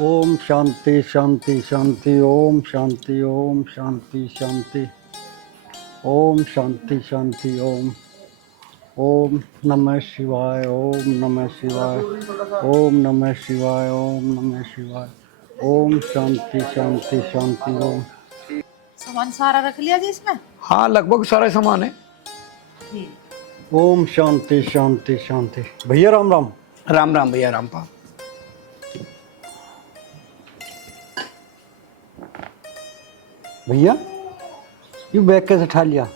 ओम शांति शांति शांति ओम शांति ओम शांति शांति ओम शांति शांति ओम ओम नमः शिवाय ओम नमः शिवाय ओम नमः शिवाय ओम नमः शिवाय ओम शांति शांति शांति ओम। सामान सारा रख लिया जी इसमें? हाँ, लगभग सारा सामान है। ओम शांति शांति शांति। भैया राम राम। राम राम भैया, रामपाल। भैया ये बैग कैसे उठा लिया?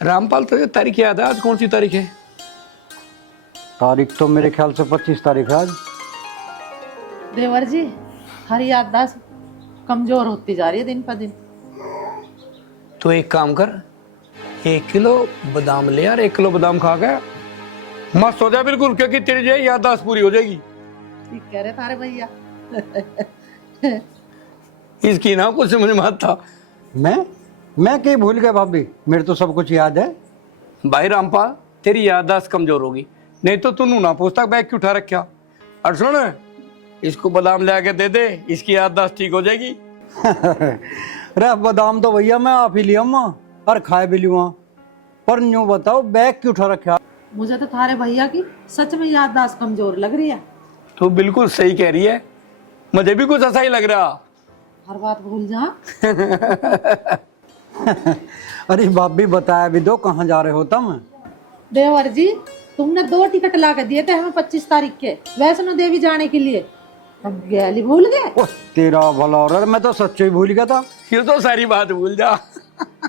रामपाल, तुझे तारीख याद है? आज कौन सी तारीख है? तारीख तो मेरे ख्याल से 25 तारीख है आज। देवर जी, हरी याददाश्त कमजोर होती जा रही है दिन पर दिन। तो एक काम कर, 1 किलो बादाम ले यार। 1 किलो बादाम खा गया मस्त हो जा बिल्कुल, क्योंकि तेरी जो है याददाश्त पूरी हो जाएगी। ठीक कह रहे तारे भैया। इसकी ना कुछ समझ में आता। मैं कहीं भूल गया भाभी, मेरे तो सब कुछ याद है। भाई रामपाल, तेरी याददाश्त कमजोर होगी, नहीं तो तू ना पूछता बैग क्यों उठा रखा। और सुन, इसको बादाम ले आके दे दे, इसकी याददाश्त ठीक हो जाएगी। अरे बादाम तो भैया मैं आप ही लिया और खाए भी लिया, पर यूं बताओ बैग क्यों उठा रखा? मुझे तो थारे भैया की सच में याददाश्त कमजोर लग रही है। तू बिल्कुल सही कह रही है, मुझे भी कुछ ऐसा ही लग रहा। हर बात भूल जा। अरे भाभी बताया भी दो, कहाँ जा रहे हो तुम? देवर जी, तुमने 2 टिकट ला के दिए थे हमें 25 तारीख के वैष्णो देवी जाने के लिए, अब गैली भूल गए। ओह तेरा भला और मैं तो सच्चे ही भूल गया था। ये तो सारी बात भूल जा।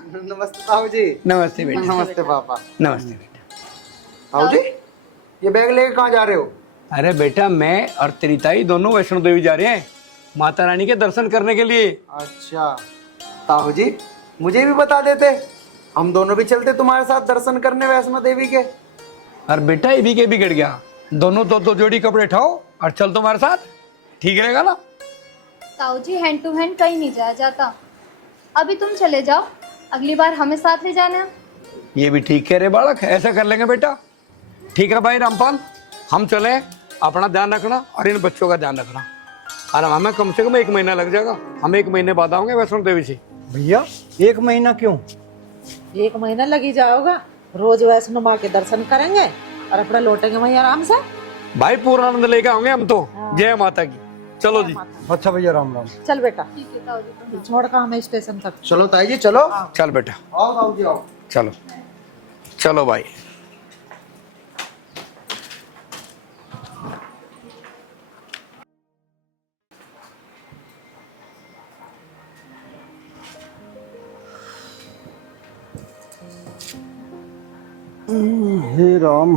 नमस्ते ताऊ जी। नमस्ते बेटा। नमस्ते पापा। नमस्ते बेटा। ताऊ जी, ये बैग लेके कहाँ जा रहे हो? अरे बेटा, मैं और तेरी ताई दोनों वैष्णो देवी जा रहे हैं, माता रानी के दर्शन करने के लिए। अच्छा ताऊ जी, मुझे भी बता देते, हम दोनों भी चलते तुम्हारे साथ दर्शन करने वैष्णो देवी के। और बेटा ये भी के बिगड़ गया, दोनों दो जोड़ी कपड़े उठाओ और चल तुम्हारे साथ, ठीक रहेगा ना? ताऊ जी, हैंड टू हैंड कहीं नहीं जाया जाता। अभी तुम चले जाओ, अगली बार हमें साथ ले जाना। ये भी ठीक कह रहे बालक, ऐसा कर लेंगे बेटा। ठीक है भाई रामपाल, हम चले, अपना ध्यान रखना और इन बच्चों का ध्यान रखना। और हमें कम से कम 1 महीना लग जाएगा, हम 1 महीने बाद आएंगे वैष्णो देवी से। भैया 1 महीना क्यों? 1 महीना लगी जाओगा, रोज वैष्णो माँ के दर्शन करेंगे और अपना लौटेंगे वहीं आराम से। भाई पूरा आनंद लेके आओगे हम तो। जय माता की। चलो जी। अच्छा भैया राम राम। चल बेटा, ठीक है ताऊ जी। छोड़ का हमें स्टेशन तक। चलो ताई जी, चलो। चल बेटा, आओ ताऊ जी, आओ। चलो चलो भाई। हे राम।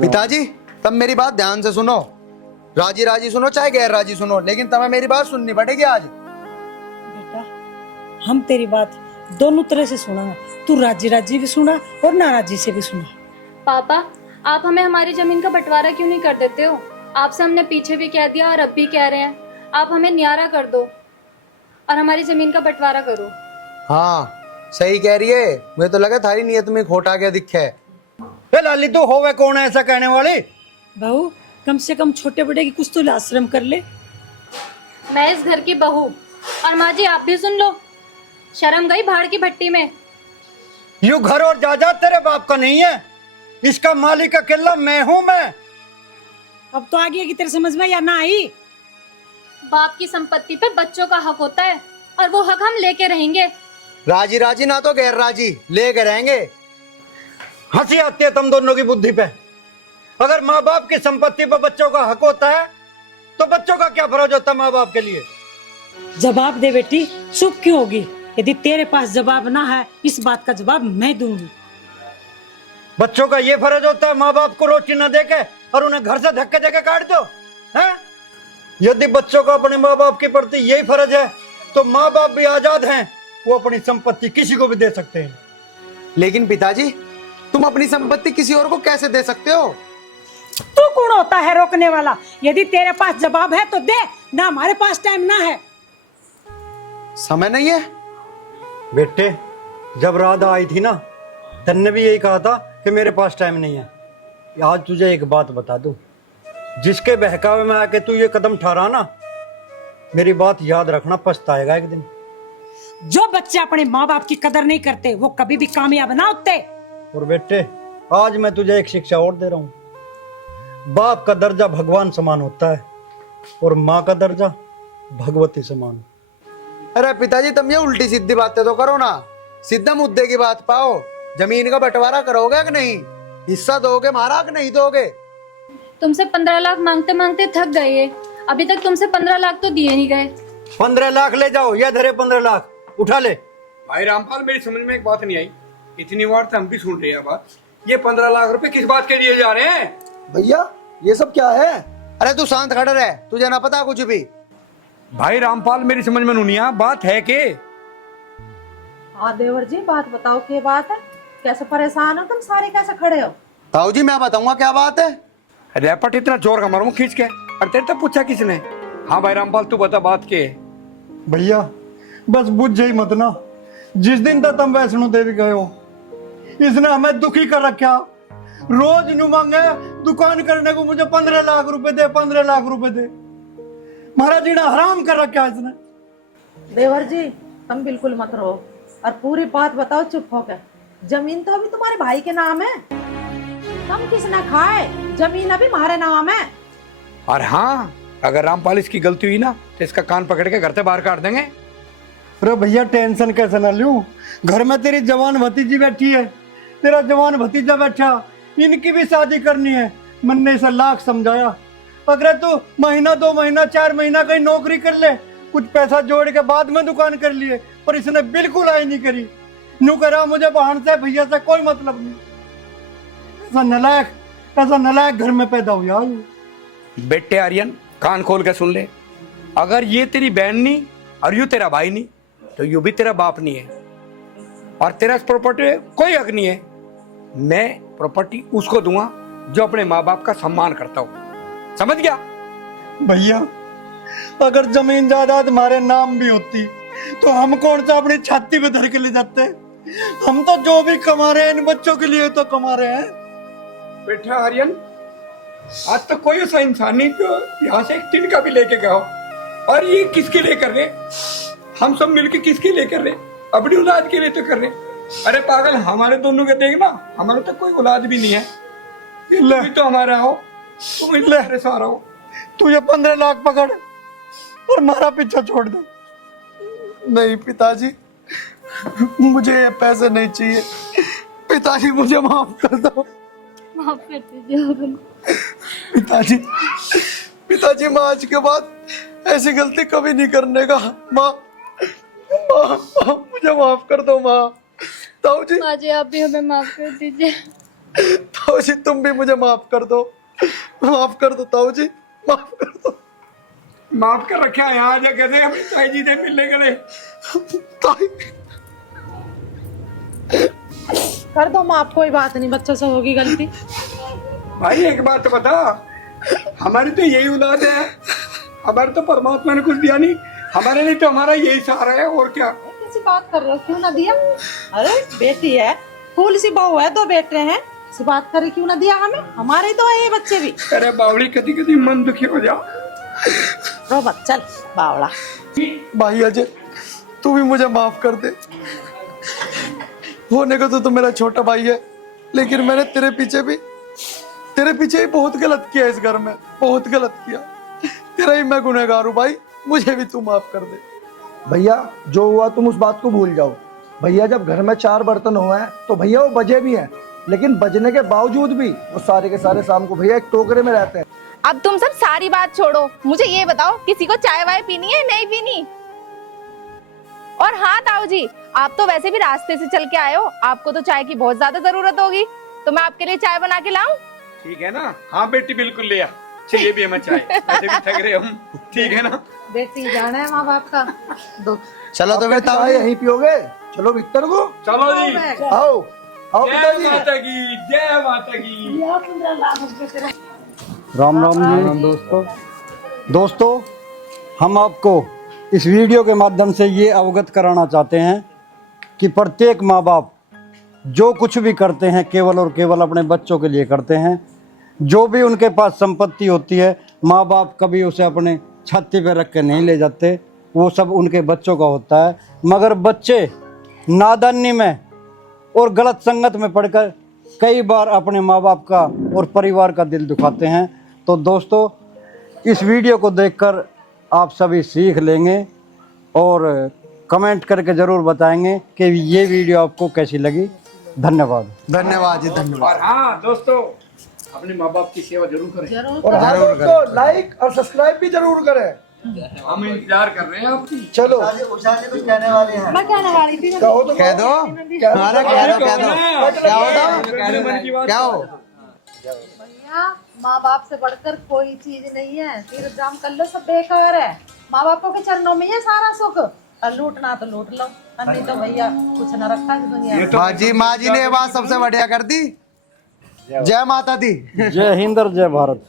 पिताजी, तब मेरी बात ध्यान से सुनो। राजी राजी सुनो चाहे गैर राजी सुनो, लेकिन तुम्हें मेरी बात सुननी पड़ेगी आज। बेटा, हम तेरी बात दोनों तरह से सुना, तू राजी राजी भी सुना और नाराजी से भी सुना। पापा, आप हमें हमारी जमीन का बंटवारा क्यों नहीं कर देते हो? आपसे हमने पीछे भी कह दिया और अब भी कह रहे हैं, आप हमें न्यारा कर दो और हमारी जमीन का बंटवारा करो। हाँ सही कह रही है, मुझे तो लगा थारी नीयत में खोट आ गया दिखे है। लाली तो होवे कौन है ऐसा कहने वाली? बहू, कम से कम छोटे बड़े की कुछ तो आश्रम कर ले। मैं इस घर की बहू, और माँ जी आप भी सुन लो, शर्म गई भाड़ की भट्टी में। यू घर और जायदाद तेरे बाप का नहीं है, इसका मालिक अकेला मैं हूँ। मैं अब तो आगे की तेरे समझ में या ना आई? बाप की संपत्ति पे बच्चों का हक होता है और वो हक हम लेके रहेंगे। राजी राजी ना तो गैर राजी, लेके रहेंगे। हंसी आती है तुम दोनों की बुद्धि पे। अगर माँ बाप की संपत्ति पर बच्चों का हक होता है तो बच्चों का क्या फर्ज होता है माँ बाप के लिए? जवाब दे बेटी, चुप क्यों होगी? यदि तेरे पास जवाब ना है, इस बात का जवाब मैं दूंगी। बच्चों का ये फर्ज होता है माँ बाप को रोटी न देके और उन्हें घर से धक्के देके काट दो, हैं? यदि बच्चों को अपने माँ बाप के प्रति यही फर्ज है तो माँ बाप भी आजाद हैं, वो अपनी संपत्ति किसी को भी दे सकते हैं। लेकिन पिताजी, तुम अपनी संपत्ति किसी और को कैसे दे सकते हो? तू कौन होता है रोकने वाला? यदि तेरे पास जवाब है तो दे, ना हमारे पास टाइम ना है। समय नहीं है? बेटे, जब राधा आई थी ना, तन्ने भी यही कहा था कि मेरे पास टाइम नहीं है। आज तुझे एक बात बता दूं, जिसके बहकावे में आके तू ये कदम ठहरा ना, मेरी बात याद रखना, पछताएगा एक दिन। जो बच्चे अपने माँ बाप की कदर नहीं करते वो कभी भी कामयाब ना होते। और बेटे, आज मैं तुझे एक शिक्षा और दे रहा हूँ। बाप का दर्जा भगवान समान होता है और माँ का दर्जा भगवती समान। अरे पिताजी, तुम ये उल्टी सीधी बातें तो करो ना, सीधा मुद्दे की बात पाओ। जमीन का बंटवारा करोगे कि नहीं? हिस्सा दोगे मारा कि नहीं दोगे? तुमसे 15 लाख मांगते मांगते थक गए ये। अभी तक तुमसे 15 लाख तो दिए नहीं गए। 15 लाख ले जाओ, या धरे 15 लाख उठा ले। भाई रामपाल, मेरी समझ में एक बात नहीं आई, इतनी बार तो हम भी सुन रहे हैं बात, ये 15 लाख रुपए किस बात के लिए जा रहे हैं? भैया ये सब क्या है? अरे तू शांत खड़ा रह, तुझे ना पता कुछ भी। भाई रामपाल, मेरी समझ में नहीं आया, बात है के? हाँ देवर जी, बात बताओ क्या बात है? कैसे परेशान हो तुम सारे, कैसे खड़े हो? ताऊ जी मैं बताऊंगा क्या बात है। रैपट इतना जोर का मारूं खींच के, और तेरे तो पूछा किसने? हाँ भाई रामपाल, तू बता बात के। भैया बस बुझ जाई मत ना, जिस दिन तक तुम वैष्णो देवी गए हो इसने हमें दुखी कर रखा। रोज नु मांगे दुकान करने को मुझे 15 लाख रुपए दे, 15 लाख रुपए दे। हमारा जीना हराम कर रखा इसने। देवर जी तुम बिल्कुल मत रहो और पूरी बात बताओ चुप होकर। जमीन तो अभी तुम्हारे भाई के नाम है, तुम किसने खाए? जमीन अभी हमारे नाम है। और हाँ, अगर रामपाल इसकी गलती हुई ना तो इसका कान पकड़ के घर से बाहर काट देंगे। अरे भैया टेंशन कैसे ना लूं, घर में तेरी जवान भतीजी बैठी है, तेरा जवान भतीजा बैठा, इनकी भी शादी करनी है। मैंने इसे लाख समझाया, अगर तू महीना 2 महीना 4 महीना कहीं नौकरी कर ले, कुछ पैसा जोड़ के बाद में दुकान कर लिए, पर इसने बिल्कुल आई नहीं करी। यूं करा मुझे बहन से भैया से कोई मतलब नहीं। ऐसा नलायक घर में पैदा हुआ। बेटे आर्यन, कान खोल के सुन ले, अगर ये तेरी बहन नहीं और यू तेरा भाई नहीं तो यू भी तेरा बाप नहीं है, और तेरा इस प्रॉपर्टी में कोई हक नहीं है। मैं प्रॉपर्टी उसको दूंगा जो अपने माँ बाप का सम्मान करता हो, समझ गया? भैया अगर जमीन जायदाद हमारे नाम भी होती तो हम कौन सा अपनी छाती पे धर के ले जाते? हम तो जो भी कमा रहे हैं इन बच्चों के लिए तो कमा रहे हैं। बेटा आर्यन, आज तो कोई ऐसा इंसान नहीं जो यहाँ से एक टिन का भी लेके गया हो। और ये किसके लिए कर रहे? हम सब मिलके किसके लिए कर रहे? अपनी औलाद के लिए तो कर रहे। अरे पागल, हमारे दोनों के देखना, हमारा तो कोई औलाद भी नहीं है, ये भी तो हमारा हो, तुम इतने सारा हो। तू ये 15 लाख पकड़ और हमारा पीछा छोड़ दे। नहीं पिताजी, मुझे ये पैसे नहीं चाहिए। पिताजी मुझे माफ कर दो। माफ कर दीजिए। पिताजी, पिताजी माँ आज के बाद ऐसी गलती कभी नहीं करने का। माँ मुझे माफ कर दो माँ। ताऊ जी, माँ जी आप भी हमें माफ कर दीजिए। ताऊ जी तुम भी मुझे माफ कर दो, माफ कर दो ताऊ जी, माफ कर दो। माफ कर रखा है यहाँ जो कहते अपनी ताई जी से मिलने गए। ताई कर दो माफ, कोई बात नहीं, बच्चों से होगी गलती। भाई एक बात बता, हमारी तो यही औलाद है, हमारे तो परमात्मा ने कुछ दिया नहीं, हमारे लिए तो हमारा यही सहारा है, और क्या? कैसी बात कर रहे हो, क्यों ना दिया? अरे बेटी है, फूल सी बहू है, 2 बेटे हैं, ऐसी बात करे क्यों ना दिया हमें? हमारे तो है ये बच्चे भी। अरे बावड़ी, कभी कभी मन दुखी हो जा। रो मत, चल बावड़ा। भाई अजय, तू भी मुझे माफ कर दे। होने को तो तू मेरा छोटा भाई है, लेकिन मैंने तेरे पीछे ही बहुत गलत किया इस घर में, बहुत गलत किया। तेरा ही मैं गुनहगार हूँ भाई, मुझे भी तू माफ कर दे। भैया जो हुआ तुम उस बात को भूल जाओ। भैया जब घर में 4 बर्तन हुए हैं तो भैया वो बजे भी हैं, लेकिन बजने के बावजूद भी वो सारे के सारे शाम को भैया एक टोकरे में रहते हैं। अब तुम सब सारी बात छोड़ो, मुझे ये बताओ किसी को चाय वाय पीनी है नहीं पीनी? और हाँ ताऊ जी, आप तो वैसे भी रास्ते से चल के आए हो, आपको तो चाय की बहुत ज्यादा जरूरत होगी, तो मैं आपके लिए चाय बना के लाऊं? ठीक है ना? हाँ बेटी बिल्कुल ले आ, चाहिए भी हमें चाय, ऐसे भी थक रहे हम, ठीक है ना? बेटी जाना है माँ बाप का दुख। चलो तो फिर चाय यहीं पियोगे? चलो भीतर को, चलो जी। आओ आओ जय पिताजी। माता की, जय माता की। राम राम जी। दोस्तों हम आपको इस वीडियो के माध्यम से ये अवगत कराना चाहते हैं कि प्रत्येक माँ बाप जो कुछ भी करते हैं केवल और केवल अपने बच्चों के लिए करते हैं। जो भी उनके पास संपत्ति होती है, माँ बाप कभी उसे अपने छाती पे रख के नहीं ले जाते, वो सब उनके बच्चों का होता है। मगर बच्चे नादानी में और गलत संगत में पढ़कर कई बार अपने माँ बाप का और परिवार का दिल दुखाते हैं। तो दोस्तों, इस वीडियो को देखकर आप सभी सीख लेंगे और कमेंट करके ज़रूर बताएंगे कि ये वीडियो आपको कैसी लगी। धन्यवाद। धन्यवाद जी, धन्यवाद। और हाँ दोस्तों, अपने माँ बाप की सेवा जरूर करें। और हाँ दोस्तों, लाइक और सब्सक्राइब भी जरूर करें। हम इंतजार कर रहे हैं आपकी। चलो उषा जी कुछ कहने वाले हैं। मैं कहने वाली थी कहो तो कह दो, क्या हो? भैया, माँ बाप से बढ़कर कोई चीज नहीं है। तीर्थ जाम कर लो, सब बेकार है। माँ बापों के चरणों में है सारा सुख। और लूटना तो लूट लो, और नहीं तो भैया कुछ न रखा है दुनिया में। माँ जी ने ये बात सबसे बढ़िया कर दी। जय माता दी। जय हिंद और जय भारत।